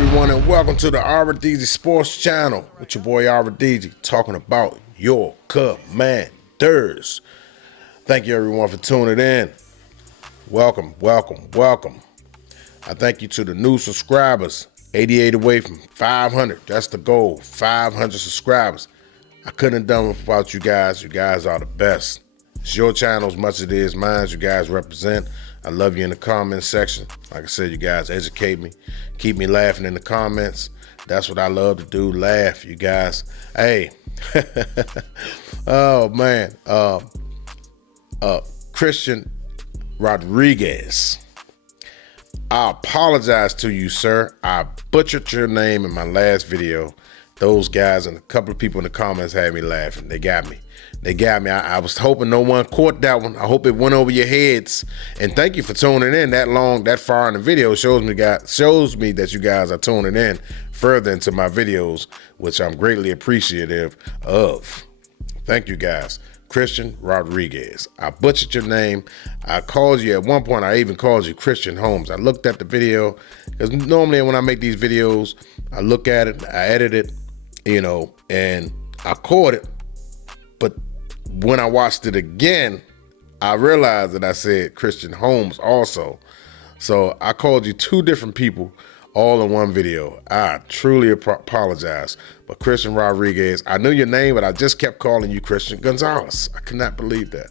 everyone, and welcome to the Rivera Sports Channel with your boy Rivera talking about your Commanders. Thank you everyone for tuning in. Welcome. I thank you to the new subscribers, 88 away from 500. That's the goal, 500 subscribers. I couldn't have done it without you guys. You guys are the best. It's your channel as much as it is mine. You guys represent. I love you in the comment section. Like I said, you guys educate me. Keep me laughing in the comments. That's what I love to do, laugh, you guys. Hey, oh man, Christian Rodriguez. I apologize to you, sir. I butchered your name in my last video. Those guys and a couple of people in the comments had me laughing. They got me. I was hoping no one caught that one. I hope it went over your heads. And thank you for tuning in that far in the video. Shows me that you guys are tuning in further into my videos, which I'm greatly appreciative of. Thank you guys. Christian Rodriguez. I butchered your name. I called you at one point. I even called you Christian Holmes. I looked at the video because normally when I make these videos, I look at it, I edit it, and I caught it. But when I watched it again, I realized that I said Christian Holmes also. So I called you two different people all in one video. I truly apologize. But Christian Rodriguez, I knew your name, but I just kept calling you Christian Gonzalez. I could not believe that.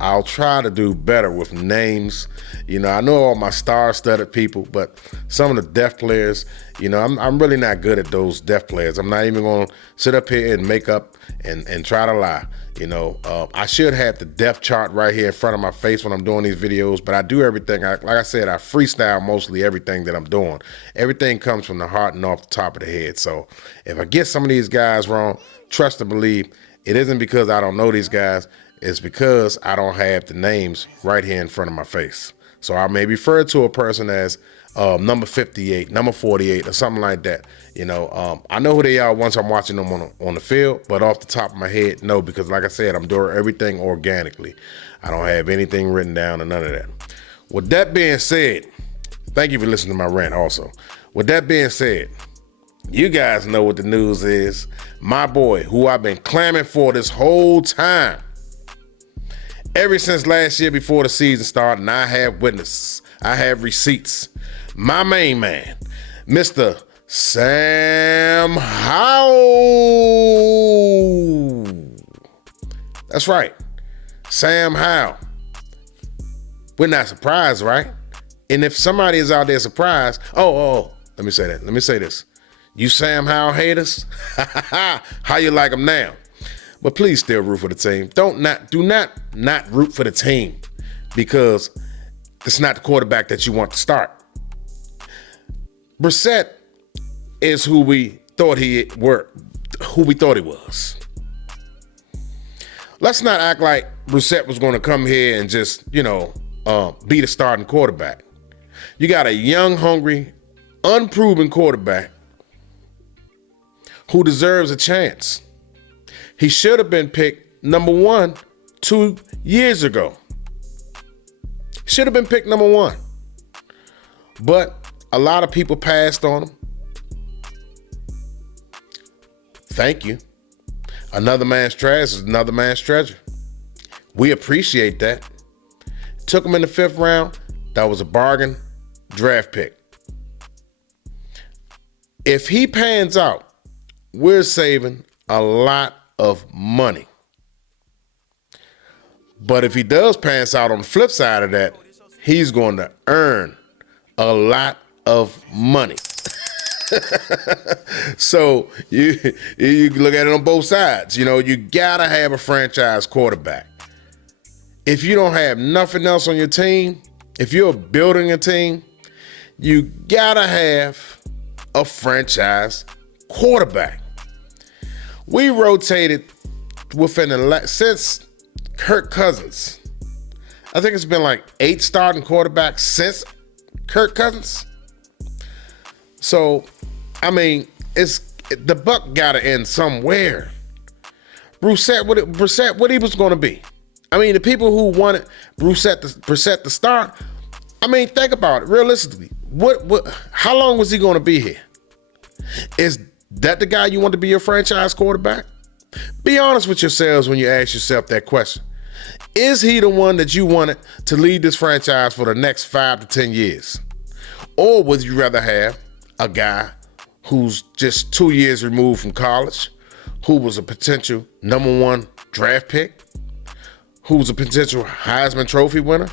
I'll try to do better with names. I know all my star-studded people, but some of the deaf players, I'm really not good at those deaf players. I'm not even going to sit up here and make up and try to lie. I should have the depth chart right here in front of my face when I'm doing these videos, but I do everything. Like I said, I freestyle mostly everything that I'm doing. Everything comes from the heart and off the top of the head. So if I get some of these guys wrong, trust and believe, it isn't because I don't know these guys. It's because I don't have the names right here in front of my face. So I may refer to a person as number 58, number 48, or something like that. I know who they are once I'm watching them on the field, but off the top of my head, no, because like I said, I'm doing everything organically. I don't have anything written down or none of that. With that being said, thank you for listening to my rant also. With that being said, you guys know what the news is. My boy, who I've been clamoring for this whole time, ever since last year before the season started, and I have witnesses, I have receipts. My main man, Mr. Sam Howell. That's right, Sam Howell. We're not surprised, right? And if somebody is out there surprised, let me say that. Let me say this. You Sam Howell haters, how you like him now? But please still root for the team. Do not root for the team because it's not the quarterback that you want to start. Brissett is who we thought he was. Let's not act like Brissett was going to come here and just, be the starting quarterback. You got a young, hungry, unproven quarterback who deserves a chance. He should have been picked number 1 2 years ago. Should have been picked number 1. But a lot of people passed on him. Thank you. Another man's trash is another man's treasure. We appreciate that. Took him in the 5th round. That was a bargain draft pick. If he pans out, we're saving a lot of money. But if he does pass out on the flip side of that, he's going to earn a lot of money. So you look at it on both sides. You gotta have a franchise quarterback. If you don't have nothing else on your team, if you're building a team, you gotta have a franchise quarterback. We rotated since Kirk Cousins. I think it's been like 8 starting quarterbacks since Kirk Cousins. So, the buck got to end somewhere. Brissett, what he was going to be? The people who wanted Brissett to start, think about it realistically. How long was he going to be here? Is that the guy you want to be your franchise quarterback? Be honest with yourselves when you ask yourself that question. Is he the one that you wanted to lead this franchise for the next 5 to 10 years? Or would you rather have a guy who's just 2 years removed from college, who was a potential #1 draft pick, who's a potential Heisman Trophy winner?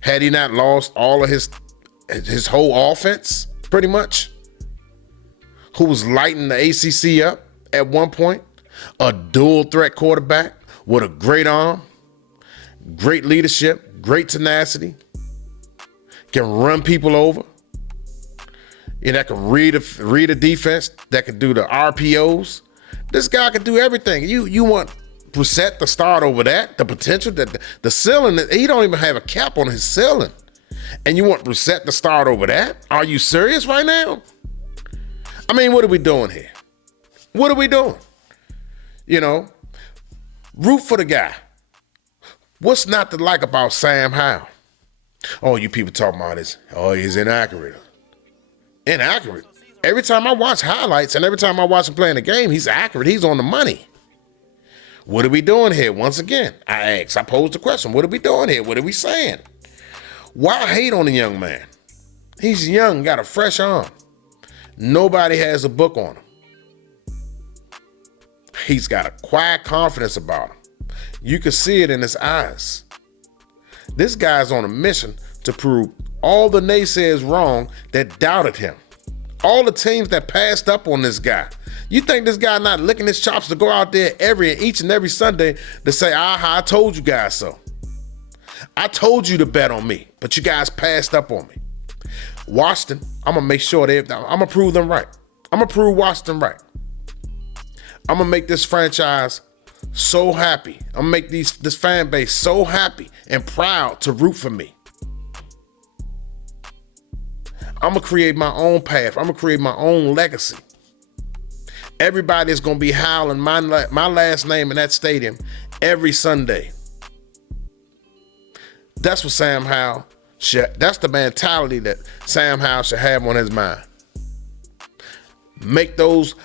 Had he not lost all of his whole offense, pretty much? Who was lighting the ACC up at one point? A dual threat quarterback with a great arm, great leadership, great tenacity, can run people over, that can read a defense, that can do the RPOs. This guy can do everything. You want Brissett to start over that? The potential, that the ceiling, he don't even have a cap on his ceiling. And you want Brissett to start over that? Are you serious right now? I mean, what are we doing here? What are we doing? Root for the guy. What's not to like about Sam Howell? Oh, you people talking about this. Oh, he's inaccurate. Inaccurate. Every time I watch highlights and every time I watch him playing the game, he's accurate. He's on the money. What are we doing here? Once again, I posed the question. What are we doing here? What are we saying? Why hate on the young man? He's young, got a fresh arm. Nobody has a book on him. He's got a quiet confidence about him. You can see it in his eyes. This guy's on a mission to prove all the naysayers wrong that doubted him. All the teams that passed up on this guy. You think this guy not licking his chops to go out there each and every Sunday to say, I told you guys so. I told you to bet on me, but you guys passed up on me. Washington, I'm going to make sure I'm going to prove them right. I'm going to prove Washington right. I'm going to make this franchise so happy. I'm going to make this fan base so happy and proud to root for me. I'm going to create my own path. I'm going to create my own legacy. Everybody's going to be howling my last name in that stadium every Sunday. That's what Sam Howell that's the mentality that Sam Howell should have on his mind. Make those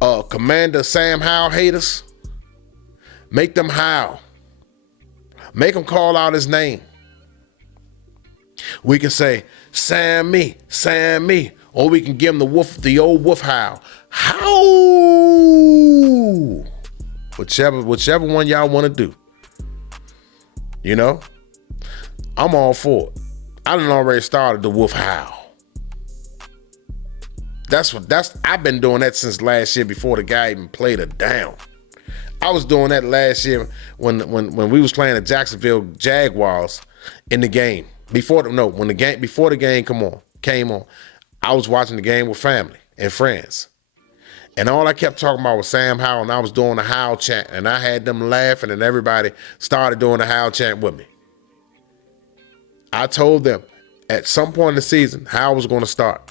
Commander Sam Howell haters, make them howl. Make them call out his name. We can say, Sam me, or we can give him the old wolf howl. Howl! Whichever one y'all want to do. I'm all for it. I done already started the wolf howl. I've been doing that since last year before the guy even played a down. I was doing that last year when we was playing the Jacksonville Jaguars in the game. Before the game came on, I was watching the game with family and friends. And all I kept talking about was Sam Howell, and I was doing the howl chant, and I had them laughing, and everybody started doing the howl chant with me. I told them at some point in the season, Howell was going to start.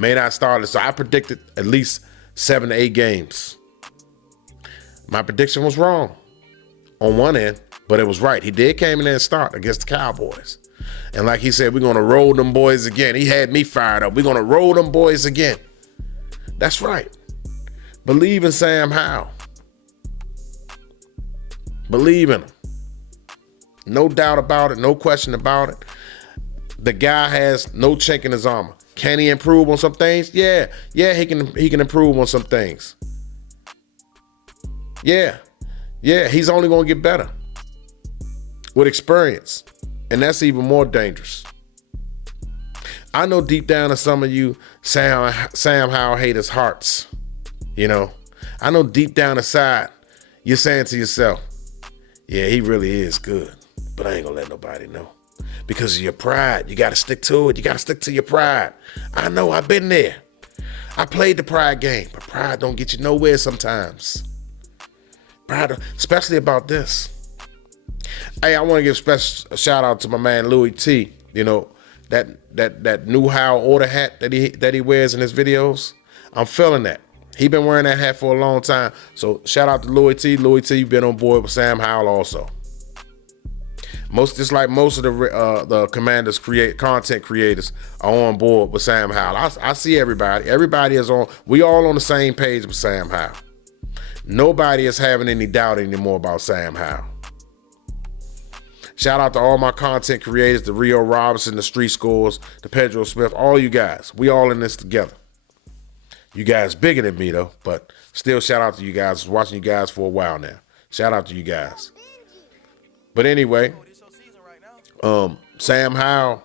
May not start, so I predicted at least 7 to 8 games. My prediction was wrong on one end, but it was right. He did came in there and start against the Cowboys. And like he said, we're going to roll them boys again. He had me fired up. We're going to roll them boys again. That's right. Believe in Sam Howell. Believe in him. No doubt about it. No question about it. The guy has no chink in his armor. Can he improve on some things? Yeah, he can improve on some things. Yeah, he's only going to get better with experience. And that's even more dangerous. I know deep down in some of you Sam Howell haters' hearts, I know deep down inside you're saying to yourself, yeah, he really is good, but I ain't going to let nobody know. Because of your pride, you got to stick to it. You got to stick to your pride. I know, I've been there. I played the pride game, but pride don't get you nowhere sometimes. Pride, especially about this. Hey, I want to give a shout out to my man Louis T. That new Howell order hat that he wears in his videos. I'm feeling that. He been wearing that hat for a long time. So shout out to Louis T. Louis T been on board with Sam Howell also. Just like most of the Commanders content creators are on board with Sam Howell. I see everybody. Everybody is on. We all on the same page with Sam Howell. Nobody is having any doubt anymore about Sam Howell. Shout out to all my content creators, the Rio Robinson, the Street Scores, the Pedro Smith, all you guys. We all in this together. You guys bigger than me though, but still shout out to you guys. I was watching you guys for a while now. Shout out to you guys. But anyway, Sam Howell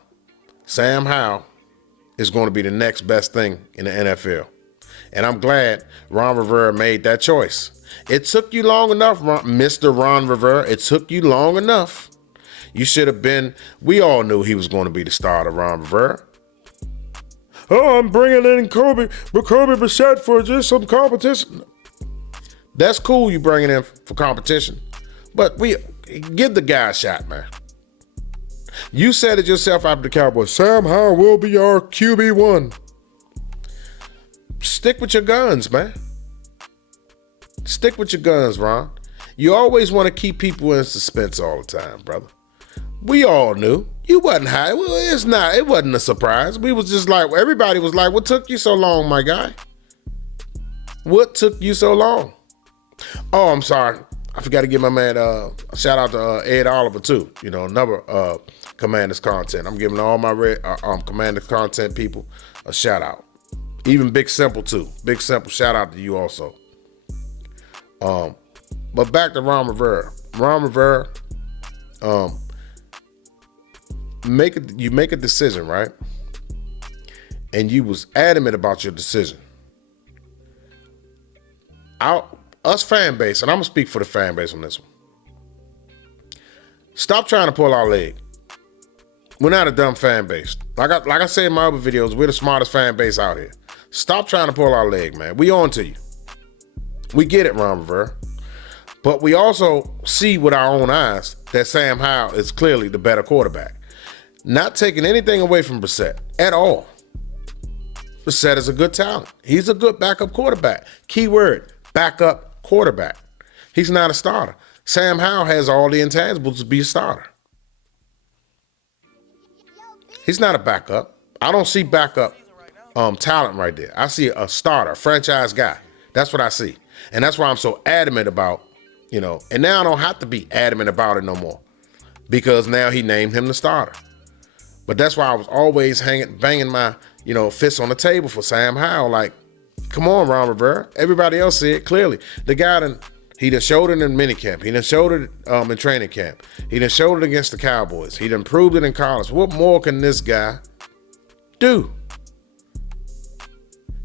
is going to be the next best thing in the NFL. And I'm glad Ron Rivera made that choice. It took you long enough, Mr. Ron Rivera. It took you long enough. You should have been, we all knew he was going to be the starter, Ron Rivera. Oh, I'm bringing in Qb Brissett for just some competition. That's cool you bringing in for competition. But give the guy a shot, man. You said it yourself after the Cowboys. Sam Howell will be our QB1. Stick with your guns, man. Stick with your guns, Ron. You always want to keep people in suspense all the time, brother. We all knew. You wasn't high. Well, it wasn't a surprise. We was just like, everybody was like, what took you so long, my guy? What took you so long? Oh, I'm sorry. I forgot to give my man a shout out to Ed Oliver too. You know, another Commanders content. I'm giving all my Commanders content people a shout out. Even Big Simple too. Big Simple, shout out to you also. But back to Ron Rivera. Ron Rivera, you make a decision, right? And you was adamant about your decision. Us fan base, and I'm gonna speak for the fan base on this one. Stop trying to pull our leg. We're not a dumb fan base. Like I said in my other videos, we're the smartest fan base out here. Stop trying to pull our leg, man. We on to you. We get it, Ron Rivera. But we also see with our own eyes that Sam Howell is clearly the better quarterback. Not taking anything away from Brissett at all. Brissett is a good talent. He's a good backup quarterback. Keyword, backup quarterback. He's not a starter. Sam Howell has all the intangibles to be a starter. He's not a backup. I don't see backup talent right there. I see a starter, a franchise guy. That's what I see. And that's why I'm so adamant about, and now I don't have to be adamant about it no more because now he named him the starter. But that's why I was always banging my, fist on the table for Sam Howell. Like, come on, Ron Rivera. Everybody else see it clearly. The guy he done showed it in minicamp. He done showed it in training camp. He done showed it against the Cowboys. He done proved it in college. What more can this guy do?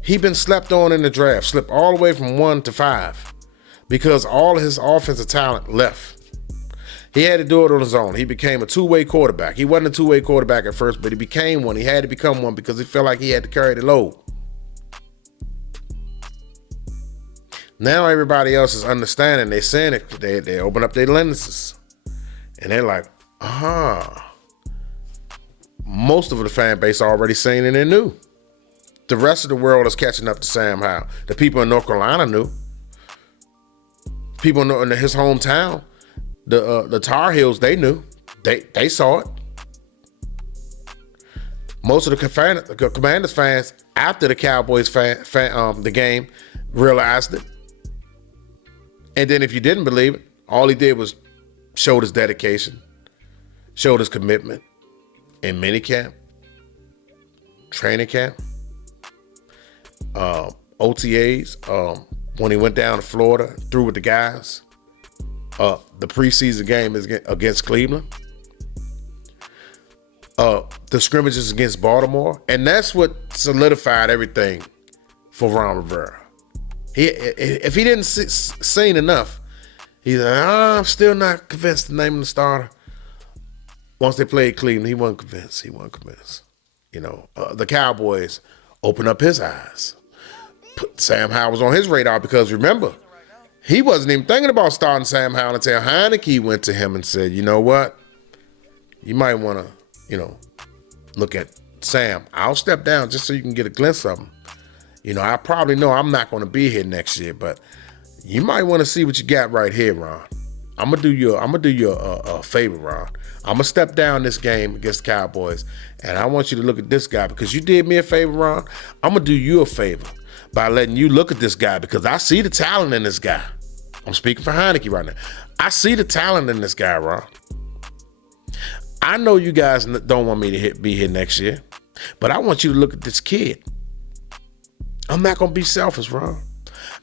He been slept on in the draft, slipped all the way from 1 to 5 because all of his offensive talent left. He had to do it on his own. He became a two-way quarterback. He wasn't a two-way quarterback at first, but he became one. He had to become one because he felt like he had to carry the load. Now everybody else is understanding. They're saying it. They open up their lenses. And they're like, most of the fan base already seen it and knew. The rest of the world is catching up to Sam Howell. The people in North Carolina knew. People in his hometown, the Tar Heels, they knew. They saw it. Most of the Commanders fans, after the Cowboys the game, realized it. And then if you didn't believe it, all he did was showed his dedication, showed his commitment in minicamp, training camp, OTAs, when he went down to Florida, threw with the guys, the preseason game is against Cleveland, the scrimmages against Baltimore, and that's what solidified everything for Ron Rivera. If he didn't seen enough, he's like, I'm still not convinced to name him the starter. Once they played Cleveland, he wasn't convinced. The Cowboys opened up his eyes. Sam Howell was on his radar because remember, he wasn't even thinking about starting Sam Howell until Heineke went to him and said, you know what? You might want to, look at Sam. I'll step down just so you can get a glimpse of him. I probably know I'm not going to be here next year, but you might want to see what you got right here, Ron. I'm gonna do you a favor, Ron. I'm gonna step down this game against the Cowboys, and I want you to look at this guy because you did me a favor, Ron. I'm gonna do you a favor by letting you look at this guy because I see the talent in this guy. I'm speaking for Heineke right now. I see the talent in this guy, Ron. I know you guys don't want me to be here next year, but I want you to look at this kid. I'm not gonna be selfish, Ron.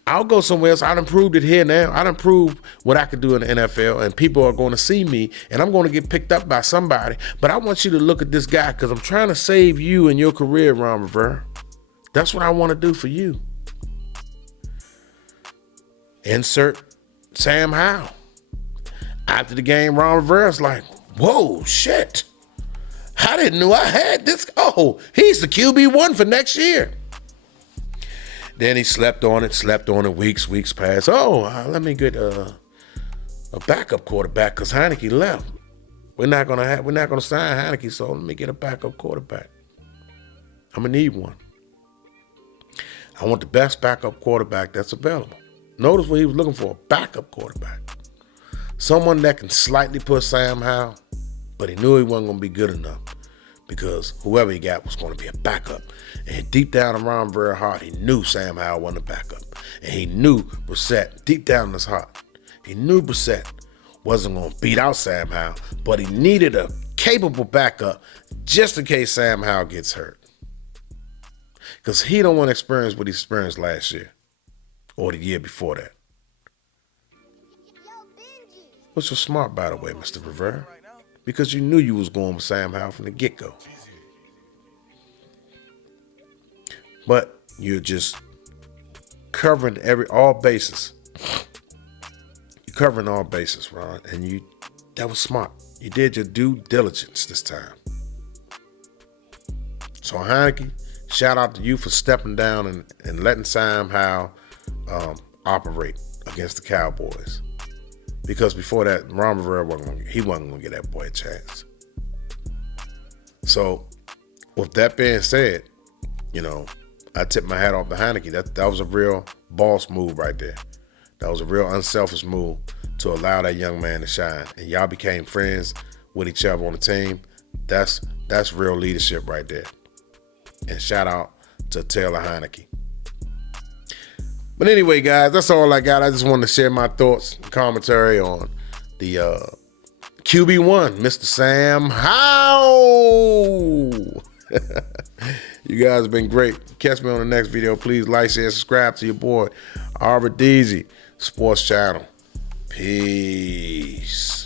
I'll go somewhere else. I done proved it here now. I done proved what I could do in the NFL, and people are going to see me, and I'm going to get picked up by somebody. But I want you to look at this guy because I'm trying to save you and your career, Ron Rivera. That's what I want to do for you. Insert Sam Howell. After the game, Ron Rivera's like, whoa, shit. I didn't know I had this. Oh, he's the QB1 for next year. Then he slept on it, weeks passed. Oh, let me get a backup quarterback because Heineke left. We're not gonna sign Heineke, so let me get a backup quarterback. I'm gonna need one. I want the best backup quarterback that's available. Notice what he was looking for, a backup quarterback. Someone that can slightly push Sam Howell, but he knew he wasn't gonna be good enough because whoever he got was gonna be a backup. And deep down in Ron Rivera's heart, he knew Sam Howell wasn't a backup. And he knew Brissett, deep down in his heart, he knew Brissett wasn't going to beat out Sam Howell, but he needed a capable backup just in case Sam Howell gets hurt. Because he don't want to experience what he experienced last year or the year before that. Which was smart, by the way, Mr. Rivera, because you knew you was going with Sam Howell from the get-go. But you're just covering all bases. You're covering all bases, Ron, and that was smart. You did your due diligence this time. So Heineke, shout out to you for stepping down and letting Sam Howell operate against the Cowboys. Because before that, Ron Rivera wasn't going to get that boy a chance. So with that being said, I tip my hat off to Heineke. That was a real boss move right there. That was a real unselfish move to allow that young man to shine. And y'all became friends with each other on the team. That's real leadership right there. And shout out to Taylor Heineke. But anyway, guys, that's all I got. I just wanted to share my thoughts and commentary on the QB1, Mr. Sam Howell. You guys have been great. Catch me on the next video. Please like, share, subscribe to your boy, Arbor Deezy Sports Channel. Peace.